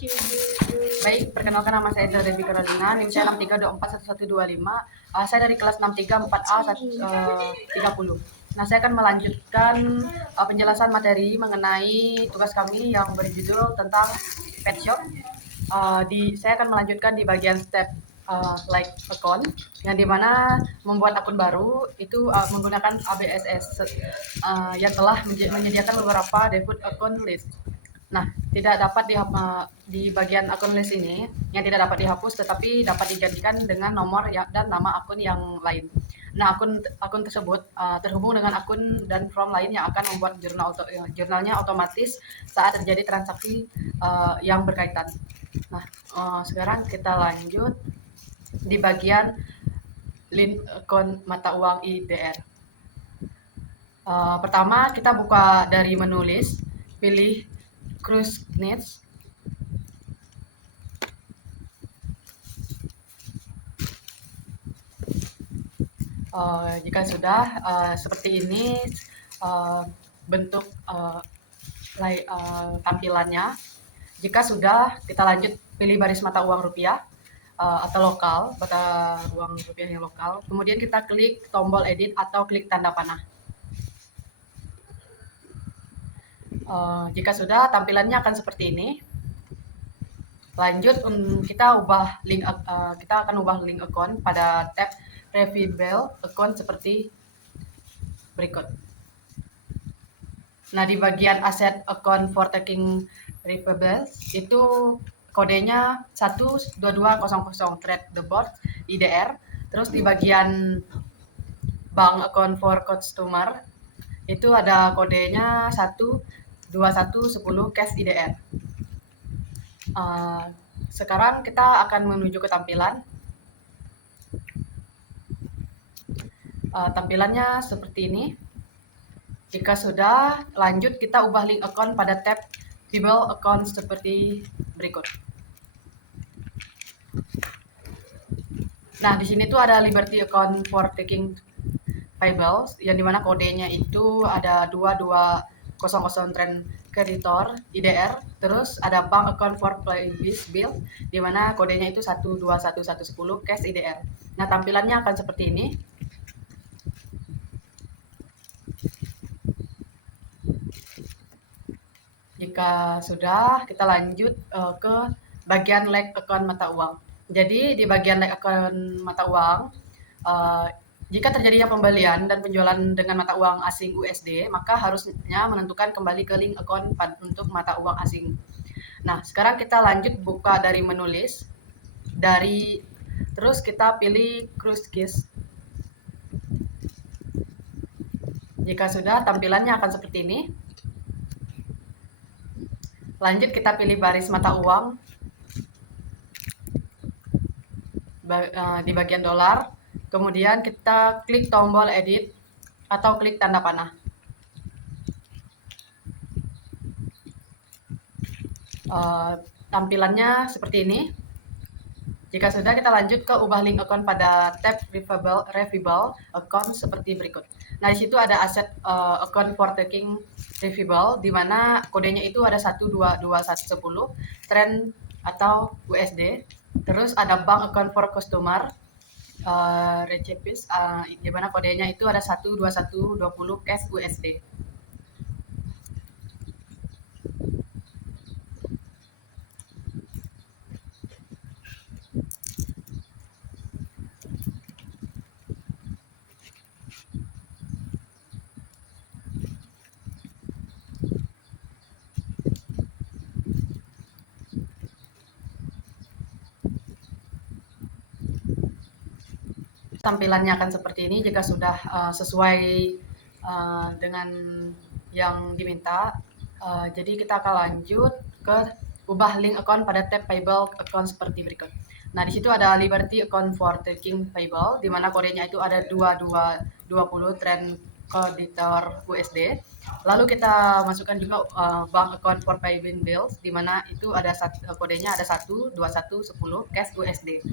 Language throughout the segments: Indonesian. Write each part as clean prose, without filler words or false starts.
Baik, perkenalkan nama saya Debbie Carolina, NIM saya 63241125. Saya dari kelas 63 4A 30. Nah, saya akan melanjutkan penjelasan materi mengenai tugas kami yang berjudul tentang pet shop. Saya akan melanjutkan di bagian step like account, yang dimana membuat akun baru itu menggunakan ABSS yang telah menyediakan beberapa default account list. Nah, tidak dapat di bagian akun list ini yang tidak dapat dihapus, tetapi dapat digantikan dengan nomor dan nama akun yang lain. Nah, akun tersebut terhubung dengan akun dan form lain yang akan membuat jurnalnya otomatis saat terjadi transaksi yang berkaitan. Nah, sekarang kita lanjut di bagian link akun mata uang IDR. Pertama, kita buka dari menu list, pilih Cruise Needs. Jika sudah seperti ini bentuk tampilannya. Jika sudah, kita lanjut pilih baris mata uang rupiah atau lokal, mata uang rupiah yang lokal. Kemudian kita klik tombol edit atau klik tanda panah. Jika sudah, tampilannya akan seperti ini. Lanjut, kita akan ubah link account pada tab Reviewable account seperti berikut. Nah, di bagian asset account for taking reviewable itu kodenya 12200 trade the board IDR. Terus di bagian bank account for customer itu ada kodenya 12110 cash IDR. Sekarang kita akan menuju ke tampilan. Tampilannya seperti ini. Jika sudah, lanjut kita ubah link account pada tab Table Account seperti berikut. Nah, di sini tuh ada Liberty Account for taking payables, yang dimana kodenya itu ada 2200 trend creditor IDR. Terus ada bank account for play bill, dimana kodenya itu 121110 cash IDR. Nah, tampilannya akan seperti ini. Jika sudah, kita lanjut ke bagian leg account mata uang. Jadi di bagian leg account mata uang, jika terjadinya pembelian dan penjualan dengan mata uang asing USD, maka harusnya menentukan kembali ke link account untuk mata uang asing. Nah, sekarang kita lanjut buka dari menu list, terus kita pilih Cruise Keys. Jika sudah, tampilannya akan seperti ini. Lanjut kita pilih baris mata uang di bagian dolar. Kemudian kita klik tombol edit atau klik tanda panah. Tampilannya seperti ini. Jika sudah, kita lanjut ke ubah link account pada tab Reviewable account seperti berikut. Nah, di situ ada aset account for taking reviewable, di mana kodenya itu ada 12210 trend atau USD. Terus ada bank account for customer recipes, di mana kodenya itu ada 12120 cash USD. Tampilannya akan seperti ini jika sudah sesuai dengan yang diminta. Jadi kita akan lanjut ke ubah link account pada tab payable account seperti berikut. Nah, di situ ada Liberty account for taking payable, di mana kodenya itu ada 2220 trend creditor USD. Lalu kita masukkan juga bank account for paying bills, di mana itu ada kodenya ada 12110 cash USD.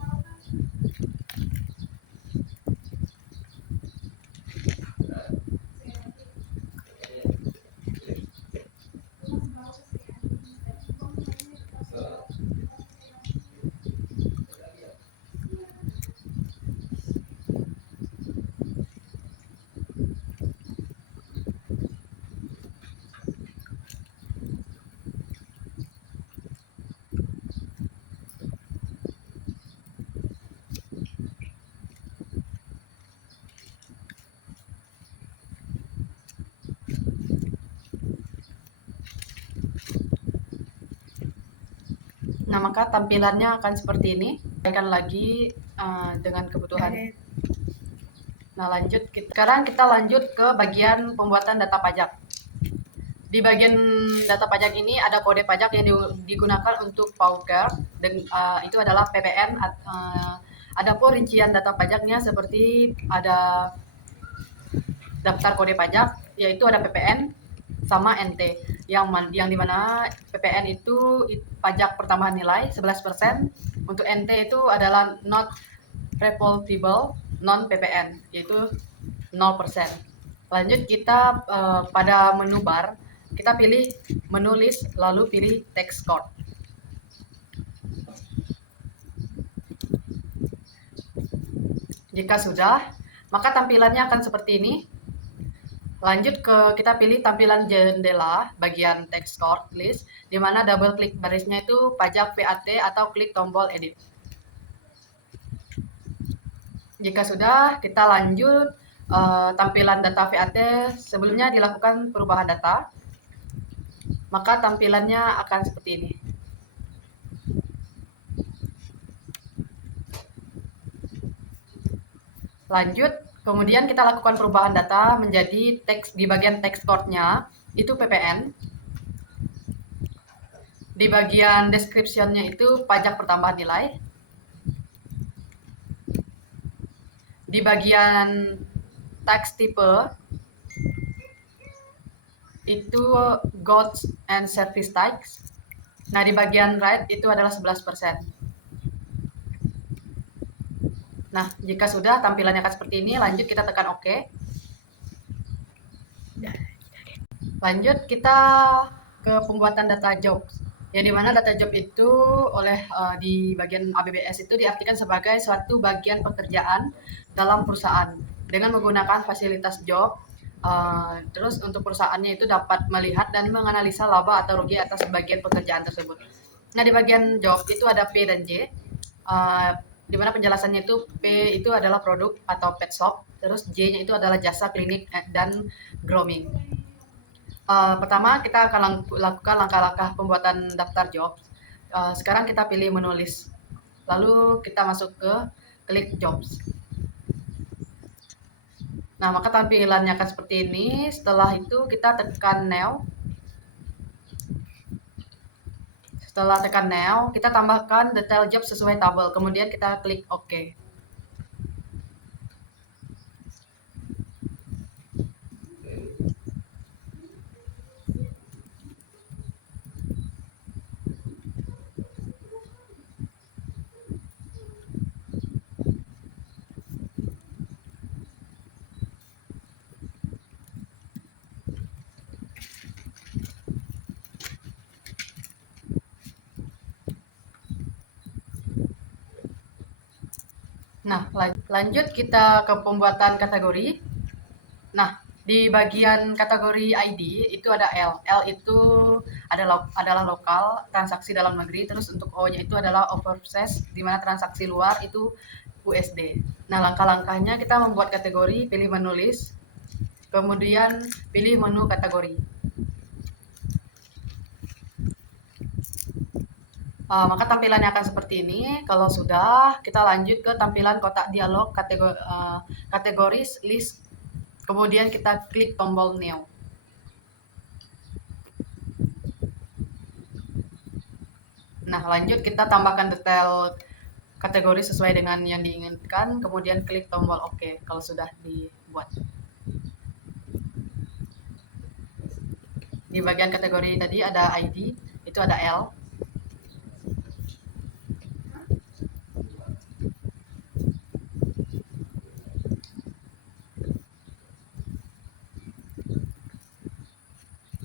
Nah, maka tampilannya akan seperti ini. Akan lagi dengan kebutuhan. Nah, sekarang kita lanjut ke bagian pembuatan data pajak. Di bagian data pajak ini ada kode pajak yang digunakan untuk PAUGAP, dan itu adalah PPN. Ada pun rincian data pajaknya seperti ada daftar kode pajak, yaitu ada PPN sama NT, yang dimana PPN itu pajak pertambahan nilai 11%, untuk NT itu adalah not revolvable non PPN, yaitu 0%. Lanjut kita pada menu bar, kita pilih menulis, lalu pilih text code. Jika sudah, maka tampilannya akan seperti ini. Lanjut kita pilih tampilan jendela bagian text code list, di mana double klik barisnya itu pajak VAT atau klik tombol edit. Jika sudah, kita lanjut tampilan data VAT. Sebelumnya dilakukan perubahan data, maka tampilannya akan seperti ini. Lanjut, kemudian kita lakukan perubahan data menjadi teks di bagian text code-nya itu PPN. Di bagian description-nya itu pajak pertambahan nilai. Di bagian tax type itu goods and service tax. Nah, di bagian right itu adalah 11%. Nah, jika sudah tampilannya akan seperti ini, lanjut kita tekan OK. Lanjut kita ke pembuatan data job. Yang dimana data job itu di bagian ABBS itu diartikan sebagai suatu bagian pekerjaan dalam perusahaan dengan menggunakan fasilitas job. Terus untuk perusahaannya itu dapat melihat dan menganalisa laba atau rugi atas bagian pekerjaan tersebut. Nah, di bagian job itu ada P dan J. Di mana penjelasannya itu P itu adalah produk atau pet shop, terus J-nya itu adalah jasa klinik dan grooming. Pertama kita akan lakukan langkah-langkah pembuatan daftar job. Sekarang kita pilih menulis, lalu kita masuk ke klik jobs. Nah, maka tampilannya akan seperti ini. Setelah itu kita tekan new. Setelah tekan new, kita tambahkan detail job sesuai tabel. Kemudian kita klik OK. Nah, lanjut kita ke pembuatan kategori. Nah, di bagian kategori ID itu ada L. L itu adalah lokal, transaksi dalam negeri. Terus untuk O-nya itu adalah overseas, di mana transaksi luar itu USD. Nah, langkah-langkahnya kita membuat kategori, pilih menulis, kemudian pilih menu kategori. Maka tampilannya akan seperti ini. Kalau sudah, kita lanjut ke tampilan kotak dialog kategoris list. Kemudian kita klik tombol new. Nah, lanjut kita tambahkan detail kategori sesuai dengan yang diinginkan. Kemudian klik tombol OK kalau sudah dibuat. Di bagian kategori tadi ada ID, itu ada L.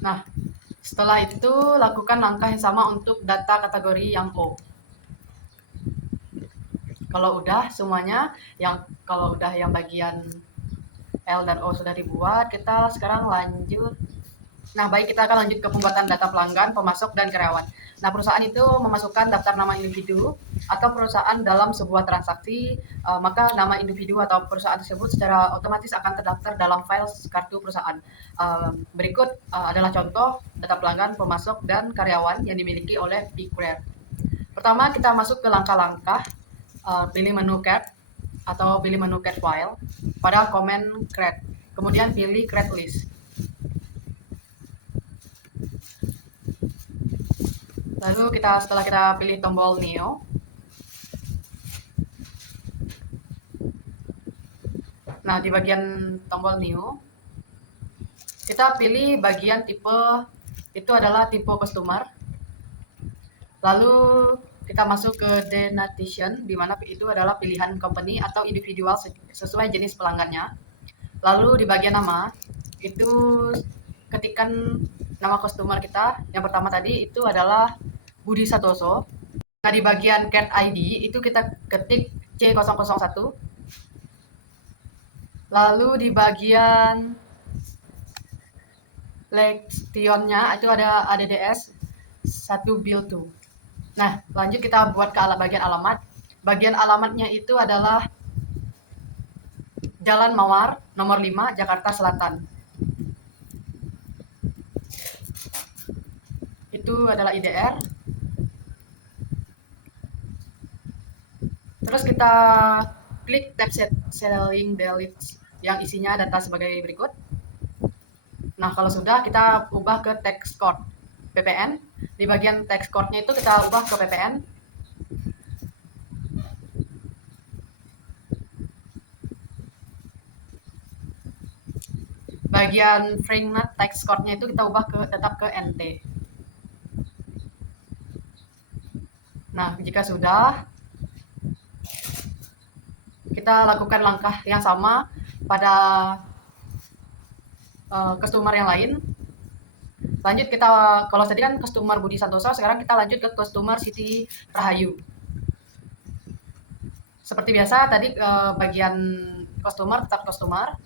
Nah, setelah itu lakukan langkah yang sama untuk data kategori yang O. Kalau udah semuanya, kalau udah yang bagian L dan O sudah dibuat, kita sekarang lanjut. Nah, baik, kita akan lanjut ke pembuatan data pelanggan, pemasok, dan karyawan. Nah, perusahaan itu memasukkan daftar nama individu atau perusahaan dalam sebuah transaksi, maka nama individu atau perusahaan tersebut secara otomatis akan terdaftar dalam file kartu perusahaan. Berikut adalah contoh data pelanggan, pemasok, dan karyawan yang dimiliki oleh BigQuery. Pertama kita masuk ke langkah-langkah, pilih menu cat atau pilih menu cat file pada komen create, kemudian pilih create list. Lalu setelah kita pilih tombol neo, nah di bagian tombol new kita pilih bagian tipe, itu adalah tipe customer. Lalu kita masuk ke denotation, di mana itu adalah pilihan company atau individual sesuai jenis pelanggannya. Lalu di bagian nama itu ketikkan nama customer kita. Yang pertama tadi itu adalah Budi Satoso. Nah di bagian cat ID itu kita ketik C001. Lalu di bagian lektionnya itu ada ADDS 1 build 2. Nah, lanjut kita buat ke bagian alamat. Bagian alamatnya itu adalah Jalan Mawar, nomor 5, Jakarta Selatan. Itu adalah IDR. Terus kita klik tab selling delete yang isinya data sebagai berikut. Nah, kalau sudah kita ubah ke text code PPN. Di bagian text code-nya itu kita ubah ke PPN. Bagian frame text code-nya itu kita ubah tetap ke NT. Nah, jika sudah, kita lakukan langkah yang sama pada customer yang lain. Lanjut kita, kalau tadi kan customer Budi Santoso, sekarang kita lanjut ke customer Siti Rahayu. Seperti biasa tadi bagian customer tetap customer.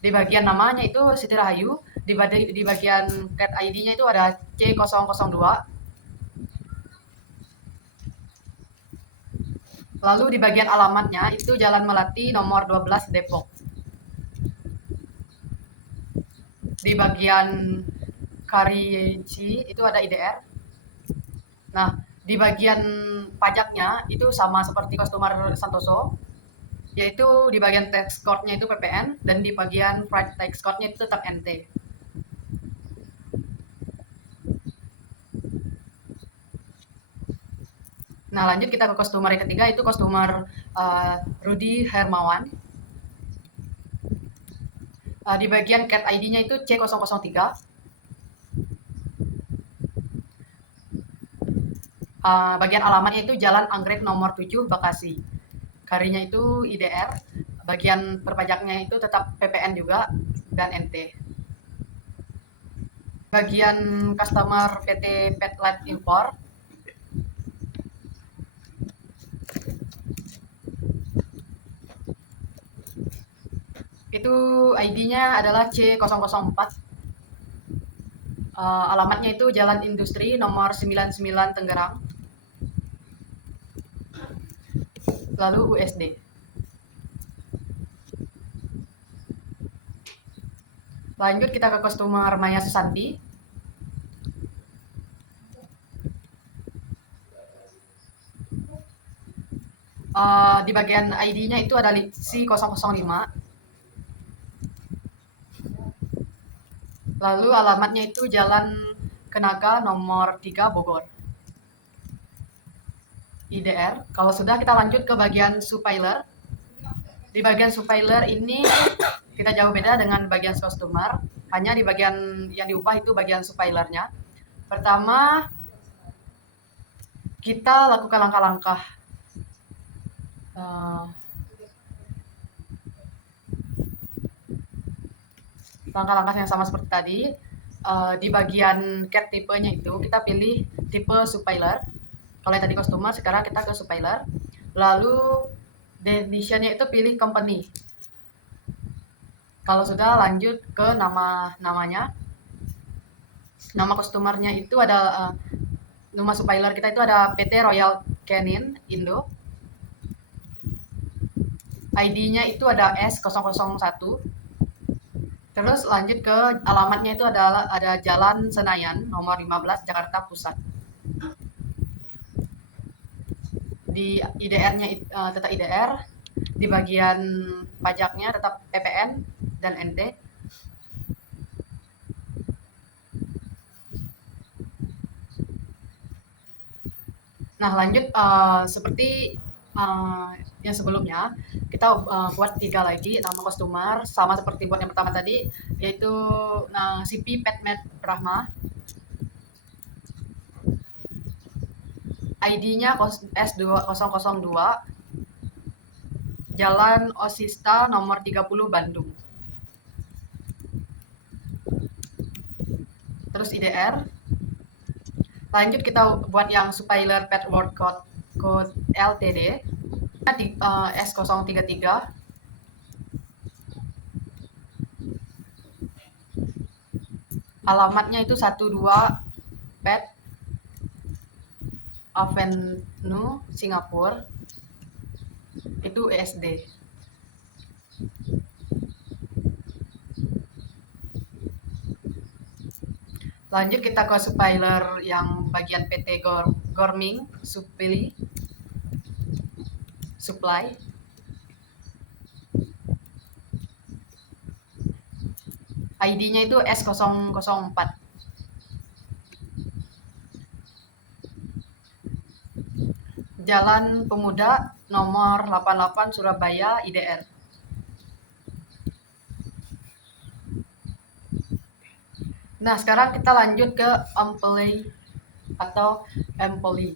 Di bagian namanya itu Siti Rahayu, di bagian cat ID-nya itu ada C002. Lalu di bagian alamatnya itu Jalan Melati nomor 12 Depok. Di bagian Karici itu ada IDR. Nah, di bagian pajaknya itu sama seperti customer Santoso, yaitu di bagian tax code-nya itu PPN dan di bagian private tax code-nya itu tetap NT. Nah, lanjut kita ke customer yang ketiga, itu customer Rudi Hermawan. Di bagian cat ID-nya itu C003. Bagian alamatnya itu Jalan Anggrek nomor 7 Bekasi. Karinya itu IDR, bagian perpajaknya itu tetap PPN juga dan NT. Bagian customer PT Petlight Import itu ID-nya adalah C004. Alamatnya itu Jalan Industri nomor 99 Tenggerang. Lalu USD. Lanjut kita ke customer Maya Susanti. Di bagian ID-nya itu ada C005. Lalu alamatnya itu Jalan Kenaga nomor 3 Bogor. IDR. Kalau sudah kita lanjut ke bagian supplier. Di bagian supplier ini kita jauh beda dengan bagian customer. Hanya di bagian yang diubah itu bagian suppliernya. Pertama, kita lakukan langkah-langkah langkah-langkah yang sama seperti tadi. Di bagian cat tipenya itu kita pilih tipe supplier. Kalau yang tadi customer, sekarang kita ke supplier. Lalu definitionnya itu pilih company. Kalau sudah, lanjut ke namanya. Nama customernya itu ada nama supplier kita itu ada PT Royal Canin Indo. ID-nya itu ada S001. Terus lanjut ke alamatnya itu ada Jalan Senayan nomor 15 Jakarta Pusat. Di IDR-nya tetap IDR, di bagian pajaknya tetap PPN dan NT. Nah, lanjut seperti yang sebelumnya, kita buat 3 lagi nama customer sama seperti buat yang pertama tadi, yaitu CP Petmed Rahma. ID-nya S2002, Jalan Osista nomor 30 Bandung. Terus IDR. Lanjut kita buat yang Supplier Password Code LTD di S033. Alamatnya itu 12 Pet Avenue Singapura. Itu ESD. Lanjut kita ke supplier yang bagian PT Gorming Supply. ID-nya itu S004. Jalan Pemuda nomor 88 Surabaya IDR. Nah, sekarang kita lanjut ke employee atau employee.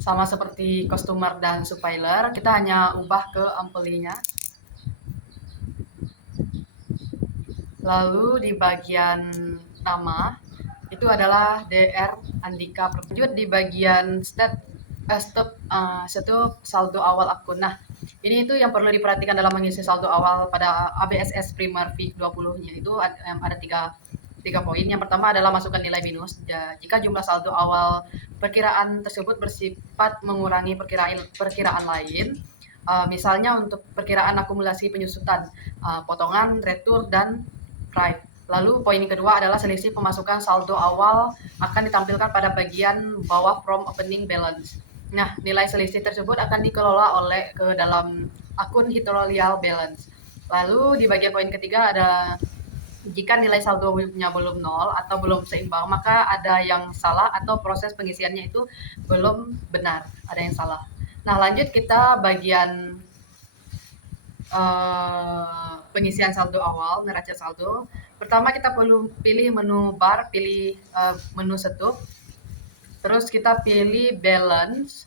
Sama seperti customer dan supplier, kita hanya ubah ke employee-nya. Lalu di bagian nama, itu adalah DR Andika. Lanjut di bagian stop saldo awal akun. Nah, ini itu yang perlu diperhatikan dalam mengisi saldo awal pada ABSS Primer V20, yaitu ada tiga poin. Yang pertama adalah masukkan nilai minus. Jika jumlah saldo awal perkiraan tersebut bersifat mengurangi perkiraan lain, misalnya untuk perkiraan akumulasi penyusutan, potongan, retur, dan right. Lalu poin kedua adalah selisih pemasukan saldo awal akan ditampilkan pada bagian bawah from opening balance. Nah, nilai selisih tersebut akan dikelola oleh ke dalam akun historial balance. Lalu di bagian poin ketiga ada jika nilai saldonya belum nol atau belum seimbang, maka ada yang salah atau proses pengisiannya itu belum benar, ada yang salah. Nah, lanjut kita bagian pengisian saldo awal, neraca saldo. Pertama kita perlu pilih menu bar, pilih menu setup. Terus kita pilih balance.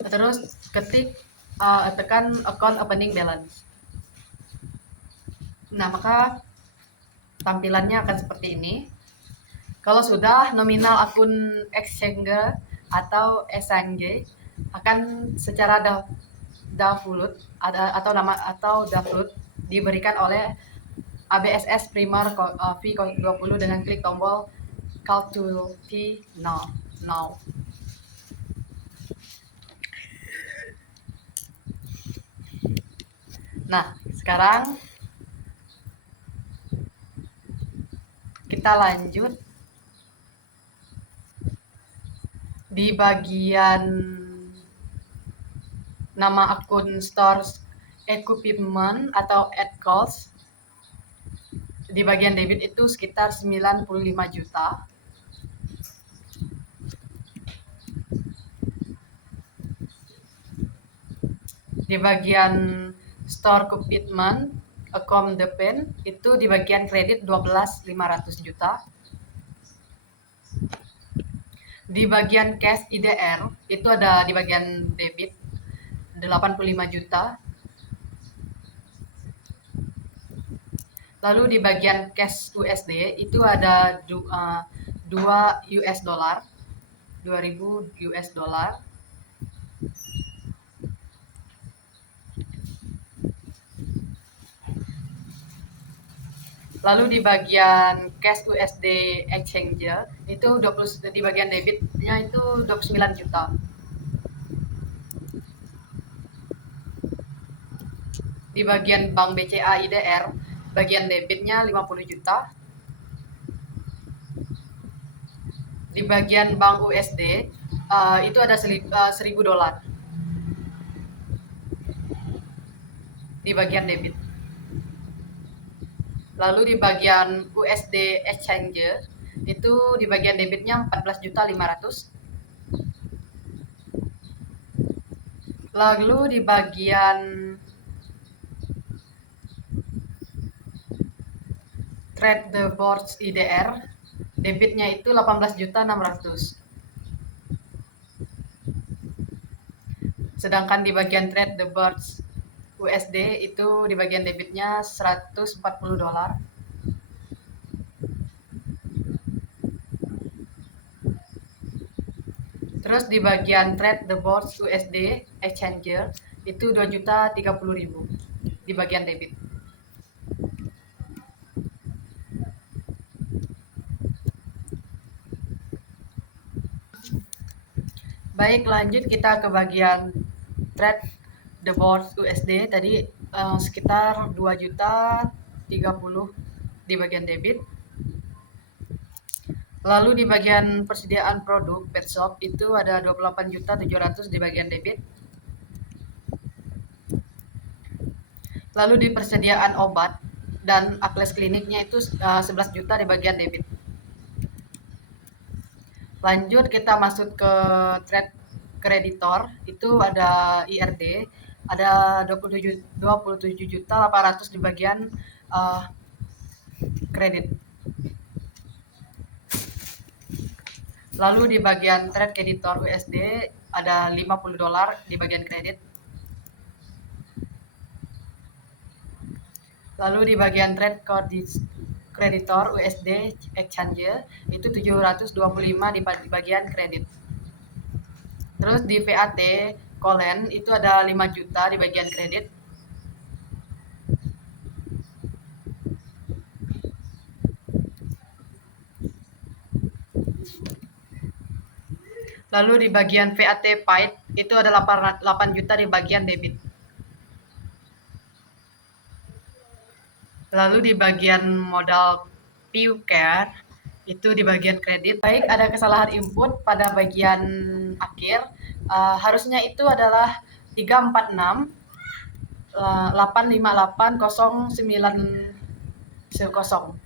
Terus ketik tekan account opening balance. Nah, maka tampilannya akan seperti ini. Kalau sudah, nominal akun exchange atau SNG akan secara default diberikan oleh ABSS Primer V20 dengan klik tombol Call to Fee now. Nah, sekarang kita lanjut di bagian nama akun stores equipment atau ad cost. Di bagian debit itu sekitar 95 juta. Di bagian store equipment account depen itu di bagian kredit 12.500 juta. Di bagian cash IDR itu ada di bagian debit 85 juta. Lalu di bagian cash USD itu ada 2 US dollar, 2000 US dollar. Lalu di bagian cash USD exchange itu di bagian debitnya itu 29 juta. Di bagian bank BCA IDR, bagian debitnya 50 juta. Di bagian bank USD itu ada $1.000 di bagian debit. Lalu di bagian USD exchanger itu di bagian debitnya 14.500.000. Lalu di bagian trade the boards IDR debitnya itu 18.600.000. Sedangkan di bagian trade the boards USD itu di bagian debitnya $140. Terus di bagian trade the boards USD exchanger itu 2.030.000 di bagian debit. Baik, lanjut kita ke bagian trade the boards USD tadi sekitar 2.030.000 di bagian debit. Lalu di bagian persediaan produk pet shop itu ada 28.700.000 di bagian debit. Lalu di persediaan obat dan akles kliniknya itu 11 juta di bagian debit. Lanjut kita masuk ke trade kreditor, itu ada IRD, ada 27.800.000 di bagian kredit. Lalu di bagian trade kreditor USD ada $50 di bagian kredit. Lalu di bagian trade kreditor USD exchanger itu 725 di bagian kredit. Terus di VAT Kolen itu ada 5 juta di bagian kredit. Lalu di bagian VAT Paid itu ada 8 juta di bagian debit. Lalu di bagian modal PUCare itu di bagian kredit. Baik, ada kesalahan input pada bagian akhir. Harusnya itu adalah 346 858 0910.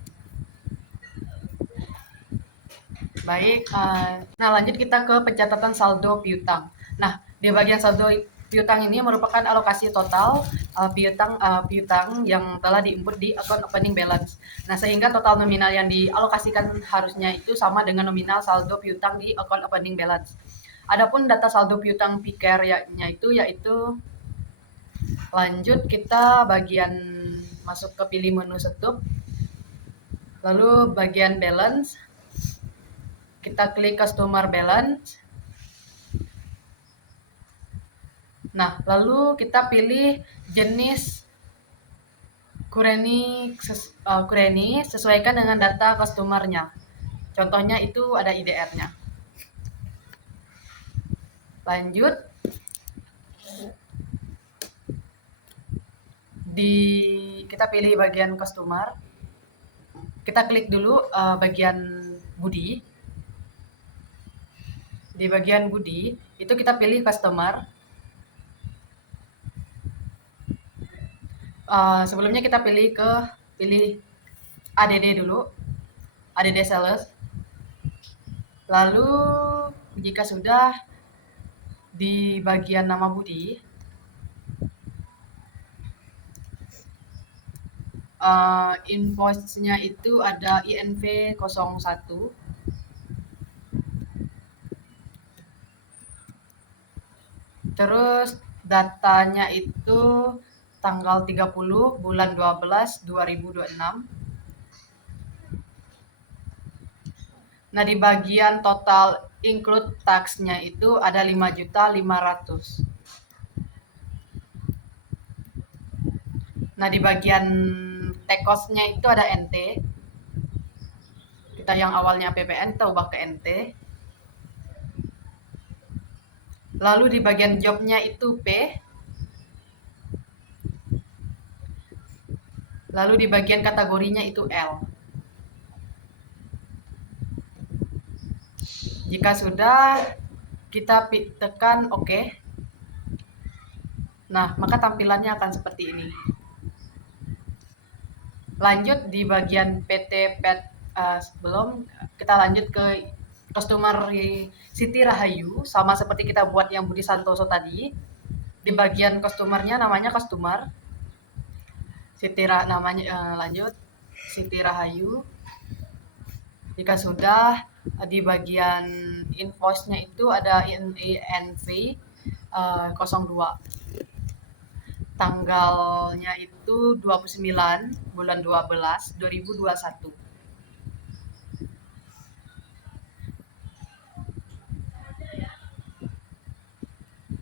Baik, nah lanjut kita ke pencatatan saldo piutang. Nah, di bagian saldo piutang ini merupakan alokasi total piutang yang telah diinput di account opening balance. Nah, sehingga total nominal yang dialokasikan harusnya itu sama dengan nominal saldo piutang di account opening balance. Adapun data saldo piutang PICARE-nya itu yaitu lanjut kita bagian masuk ke pilih menu setup. Lalu bagian balance kita klik customer balance. Nah, lalu kita pilih jenis kureni sesuaikan dengan data customernya. Contohnya itu ada IDR-nya. Lanjut. Kita pilih bagian customer. Kita klik dulu bagian budi. Di bagian budi itu kita pilih customer. Sebelumnya kita pilih ADD dulu, ADD sales. Lalu jika sudah di bagian nama budi, invoice-nya itu ada INV 01. Terus datanya itu tanggal 30 bulan 12 2026. Nah, di bagian total include tax-nya itu ada 5.500.000. Nah, di bagian take cost-nya itu ada NT. Kita yang awalnya PPN kita ubah ke NT. Lalu di bagian job-nya itu P. Lalu di bagian kategorinya itu L. Jika sudah, kita tekan OK. Nah, maka tampilannya akan seperti ini. Lanjut di bagian PT Pet, sebelum kita lanjut ke customer Siti Rahayu, sama seperti kita buat yang Budi Santoso tadi. Di bagian customernya namanya customer namanya, lanjut Siti Rahayu. Jika sudah, di bagian invoice-nya itu ada INV 02. Tanggalnya itu 29 bulan 12 2021.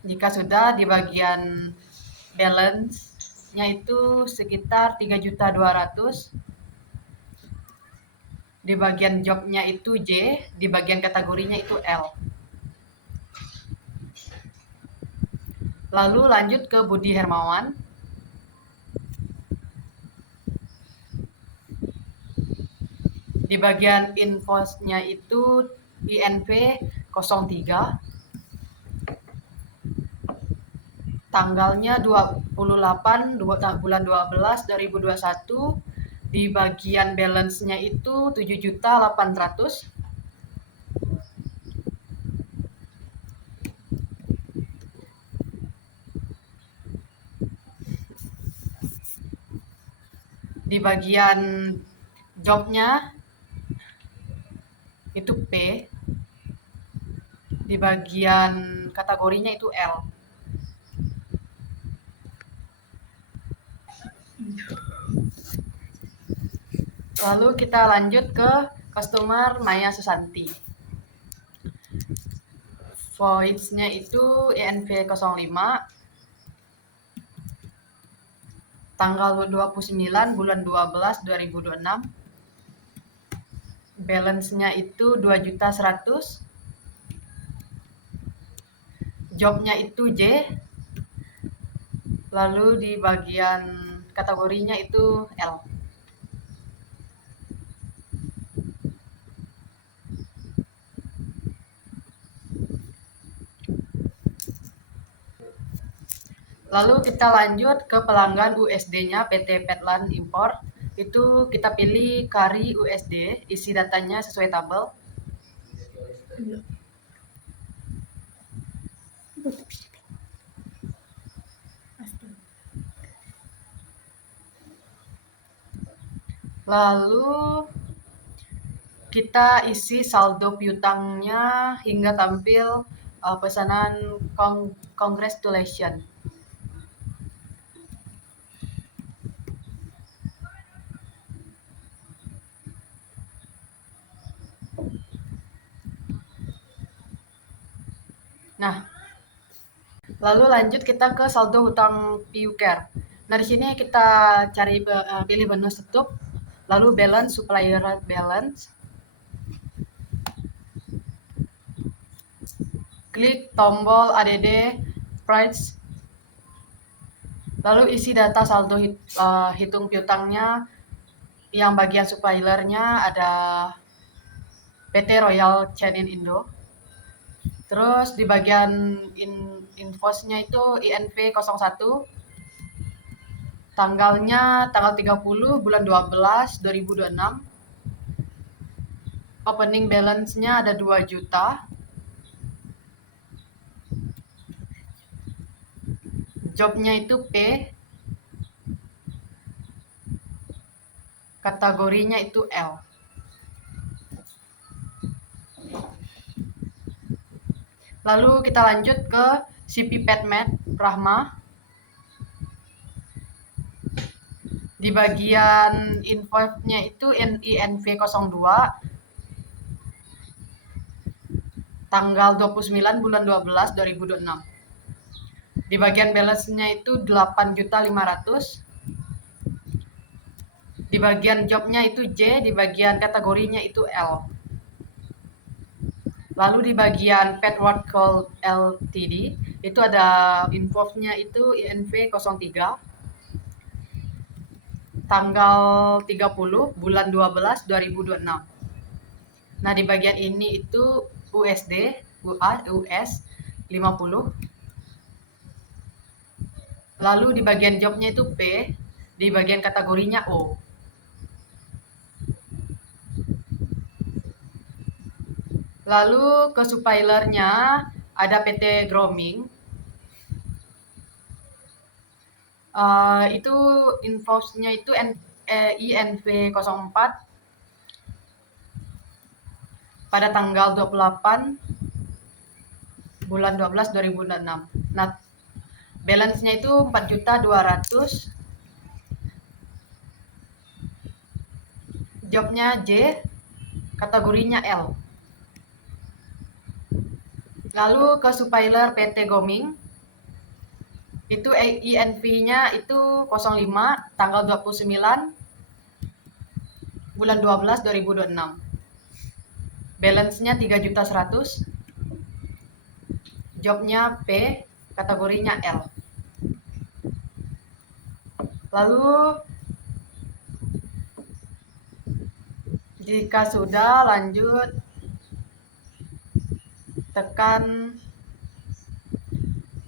Jika sudah, di bagian balance-nya itu sekitar 3.200.000. Di bagian job-nya itu J, di bagian kategorinya itu L. Lalu lanjut ke Budi Hermawan. Di bagian invoice-nya itu INV 03. Tanggalnya 28 bulan 12 2021. Di bagian balance-nya itu 7.800.000. Di bagian job-nya itu P. Di bagian kategorinya itu L. Lalu kita lanjut ke customer Maya Susanti. Voice-nya itu INV 05. Tanggal 29 bulan 12 2026. Balance-nya itu 2.100.000. Job-nya itu J. Lalu di bagian kategorinya itu L. Lalu kita lanjut ke pelanggan USD-nya PT Petland Import. Itu kita pilih Kari USD, isi datanya sesuai tabel. Lalu kita isi saldo piutangnya hingga tampil pesanan congratulations. Nah, lalu lanjut kita ke saldo hutang PUCare. Nah, di sini kita cari pilih menu stop, lalu balance supplier balance. Klik tombol ADD price. Lalu isi data saldo hitung piutangnya. Yang bagian suppliernya ada PT Royal Canin Indo. Terus di bagian invoice-nya itu INV 01. Tanggalnya tanggal 30 bulan 12 2026. Opening balance-nya ada 2 juta. Job-nya itu P. Kategorinya itu L. Lalu kita lanjut ke CP Petmed Rahma. Di bagian invoice-nya itu INV 02. Tanggal 29 bulan 12 2026. Di bagian balance-nya itu 8.500.000. Di bagian job-nya itu J, di bagian kategorinya itu L. Lalu di bagian Petworld Call Ltd itu ada invoice-nya itu INV 03. Tanggal 30 bulan 12 2026. Nah, di bagian ini itu USD. US 50. Lalu di bagian jobnya itu P, di bagian kategorinya O. Lalu ke suppliernya ada PT Grooming. Itu invoice-nya itu INV04 pada tanggal 28 bulan 12 2006. Nah, balance-nya itu 4.200.000. Jobnya J, kategorinya L. Lalu ke supplier PT Goming, itu INV-nya itu 05 tanggal 29 bulan 12 2026. Balance-nya 3.100.000. Jobnya P, kategorinya L. Lalu jika sudah, lanjut tekan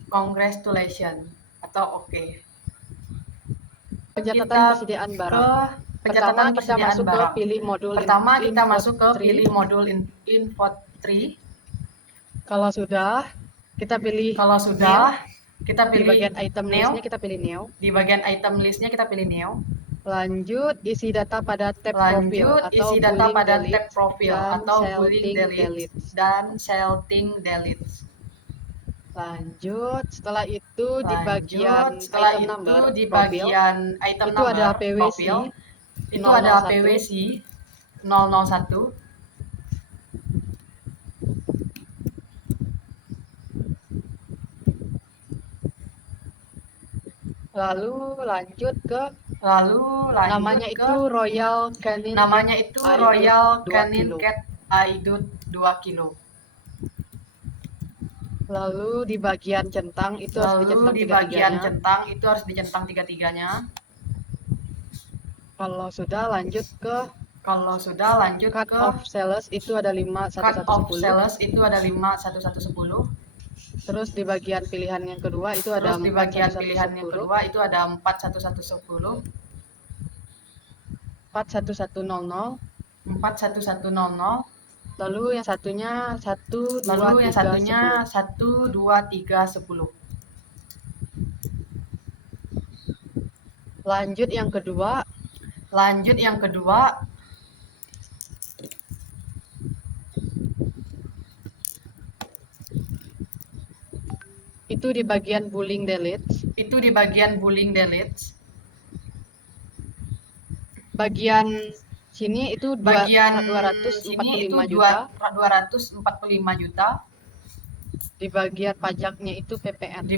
congratulations atau oke. Pencatatan persediaan barang. Pencatatan persediaan barang. Pilih modul Pertama kita masuk ke pilih modul info 3. Kalau sudah, kita pilih kita pilih di bagian item listnya kita pilih new. Di bagian item listnya kita pilih new. Lanjut isi data pada tab profil atau tab profil atau boolean delete dan setting delete. Lanjut, setelah itu di bagian setelah item itu number di profil, bagian item itu number ada PWC profil, itu ada 001. PWC 001. Lalu lanjut ke namanya itu Royal Canin Cat Aidut 2 kilo. Lalu di bagian centang itu harus dicentang tiga-tiganya. Kalau sudah lanjut ke cut off sales itu ada 51110. Terus di bagian pilihan yang kedua itu ada 41110. 41100. Lalu yang satunya 12310. Lanjut yang kedua itu di bagian boolean delete. Bagian sini itu 245 juta. Di bagian pajaknya itu PPN.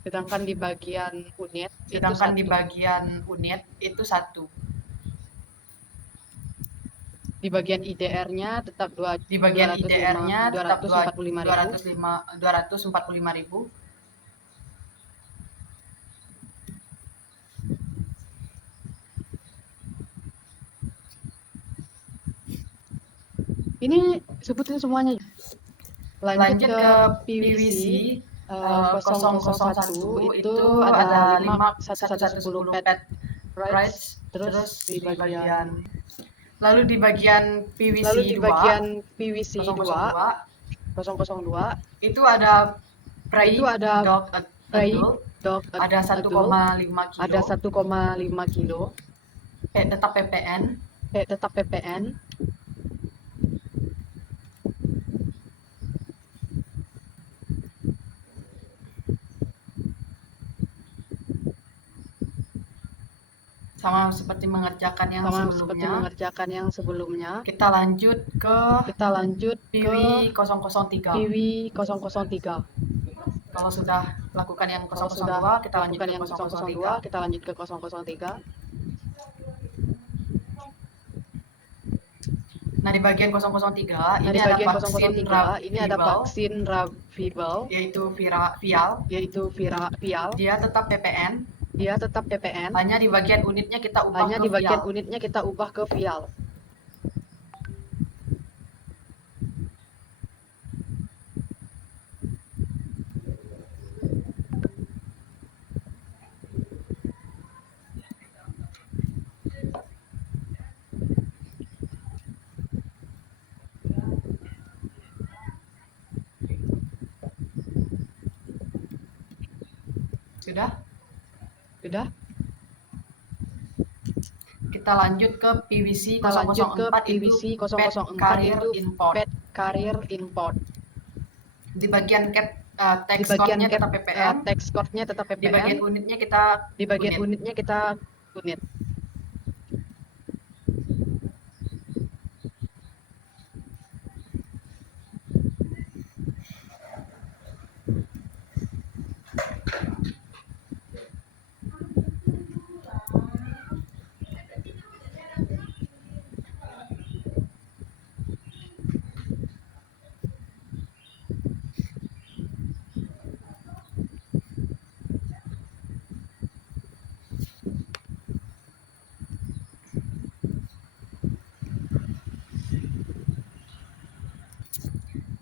Sedangkan di bagian unit itu 1. Di bagian IDR-nya tetap 245.000. Ini sebutin semuanya. Lanjut ke PVC 001 itu ada 51110 pet rights. Terus di bagian PVC 2 itu ada dog ada 1,5 kilo. Tetap PPN. Sama seperti mengerjakan yang sebelumnya. Kita lanjut ke PW 003. Kalau sudah lakukan yang 002, kita lanjut ke 003. Nah, di bagian 003 ini ada vaksin Rabibel, yaitu vial. Dia tetap PPN. Hanya di bagian unitnya kita ubah ke vial. Sudah? Sudah? Kita lanjut ke PVC Kita lanjut ke 004 PVC itu 004 carrier itu import. pet carrier import. Di bagian Di text bagian code-nya tetap ppm. text code-nya tetap Di bagian ppm. unitnya kita Di bagian unit. unitnya kita unit.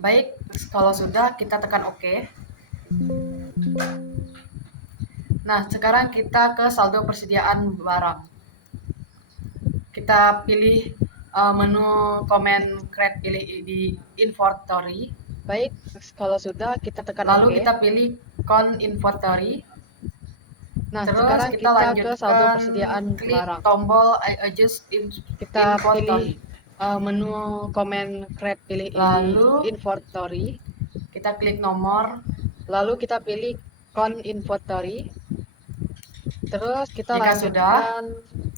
Baik, kalau sudah kita tekan OK. Nah, sekarang kita ke saldo persediaan barang. Kita pilih menu comment create, pilih di inventory. Baik, kalau sudah kita tekan Lalu OK. kita pilih count inventory. Nah, Terus sekarang kita kita ke lanjutkan saldo persediaan klik barang. tombol I adjust Kita inventory. pilih menu comment create, pilih Lalu inventory. kita klik nomor. Lalu kita pilih count inventory. Terus kita Jika lanjutkan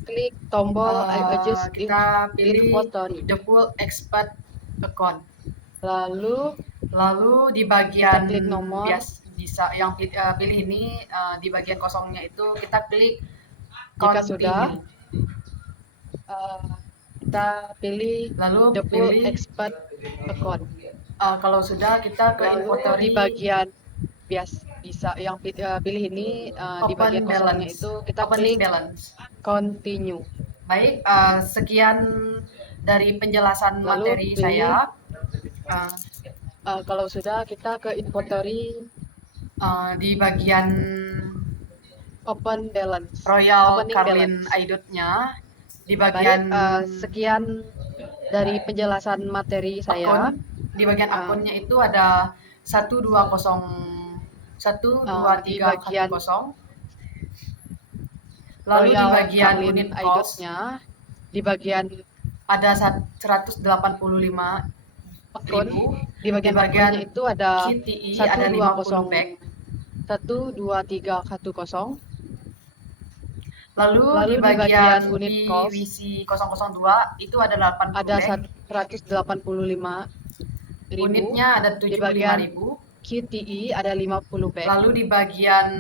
klik tombol I adjust kita pilih inventory. the full expert account. Lalu di bagian kita klik nomor. Bisa yang pilih ini di bagian kosongnya itu kita klik Jika continue. sudah kita pilih Lalu the full pilih expert account. kalau sudah kita ke Lalu inventory di bagian bisa yang pilih ini di open bagian kosongnya balance. itu kita Opening klik balance. continue. Baik, sekian dari penjelasan Lalu materi pilih, saya. Kalau sudah kita ke inventory Di bagian open balance. Royal Opening Carlin balance. Aidutnya di bagian Baik, sekian dari penjelasan materi saya. akun. Di bagian akunnya itu ada 120 Lalu di Royal bagian Carlin unit cost Aidutnya di bagian ada 185 akun. ribu. Di bagian akunnya itu ada QTE ada 50 pack. 12310. Lalu di bagian unit PVC 002 itu ada 80 ada pack. 185 ribu. Unitnya ada 75 ribu. QTE ada 50 pack. Lalu di bagian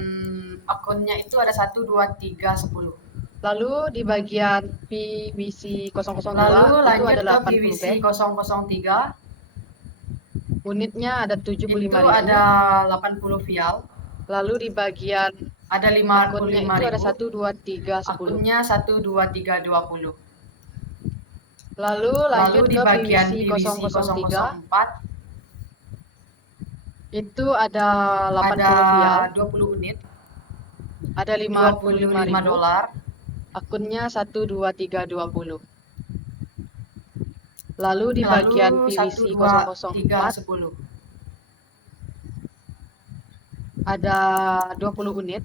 akunnya itu ada 12310. Lalu di bagian PVC 002 Lalu itu lanjut ada ke 80 PVC pack. 003 Unitnya ada 75 itu ribu. ada 80 vial. Lalu di bagian ada akunnya 55 itu ada ribu. 12310. Akunnya 12320. Lalu lanjut di ke bagian PVC 004 itu ada 80 vial. 20 unit. Ada 55 ribu. $25. Akunnya 12320. Lalu di bagian PVC 004 ada 20 unit.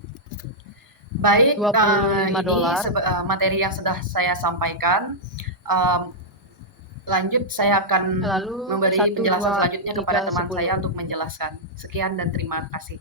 Baik, $25. Ini materi yang sudah saya sampaikan. Lanjut saya akan memberi penjelasan selanjutnya kepada teman saya untuk menjelaskan. Sekian dan terima kasih.